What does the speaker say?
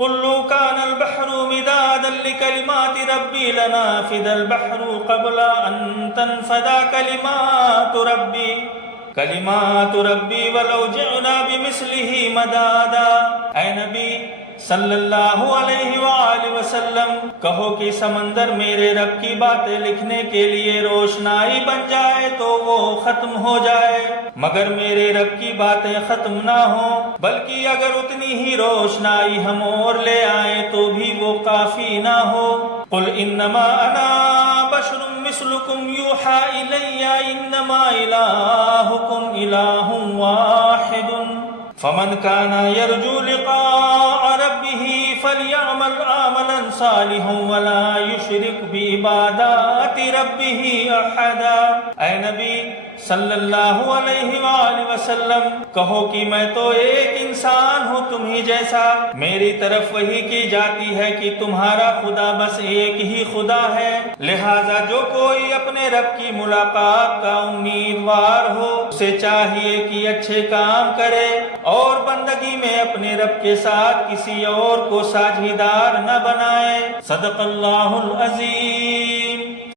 قل لو كان البحر مدادا لكلمات ربي لنافذ البحر قبل أن تنفذ كلمات ربي ولو جئنا بمثله مدادا۔ اے نبی صلی اللہ علیہ وآلہ وسلم، کہو کہ سمندر میرے رب کی باتیں لکھنے کے لیے روشنائی بن جائے تو وہ ختم ہو جائے، مگر میرے رب کی باتیں ختم نہ ہوں، بلکہ اگر اتنی ہی روشنائی ہم اور لے آئیں تو بھی وہ کافی نہ ہو۔ قل انما انا بشر مثلکم یوحى الی انما الہکم الہ واحد فمن كان يرجو لقاء ربه فليعمل عملا صالحا ولا يشرك بعبادات ربه احدا۔ اے نبی صلی اللہ علیہ وآلہ وسلم، کہو کہ میں تو ایک انسان ہوں تم ہی جیسا، میری طرف وحی کی جاتی ہے کہ تمہارا خدا بس ایک ہی خدا ہے، لہذا جو کوئی اپنے رب کی ملاقات کا امیدوار ہو اسے چاہیے کہ اچھے کام کرے اور بندگی میں اپنے رب کے ساتھ کسی اور کو ساجھیدار نہ بنائے۔ صدق اللہ العظیم۔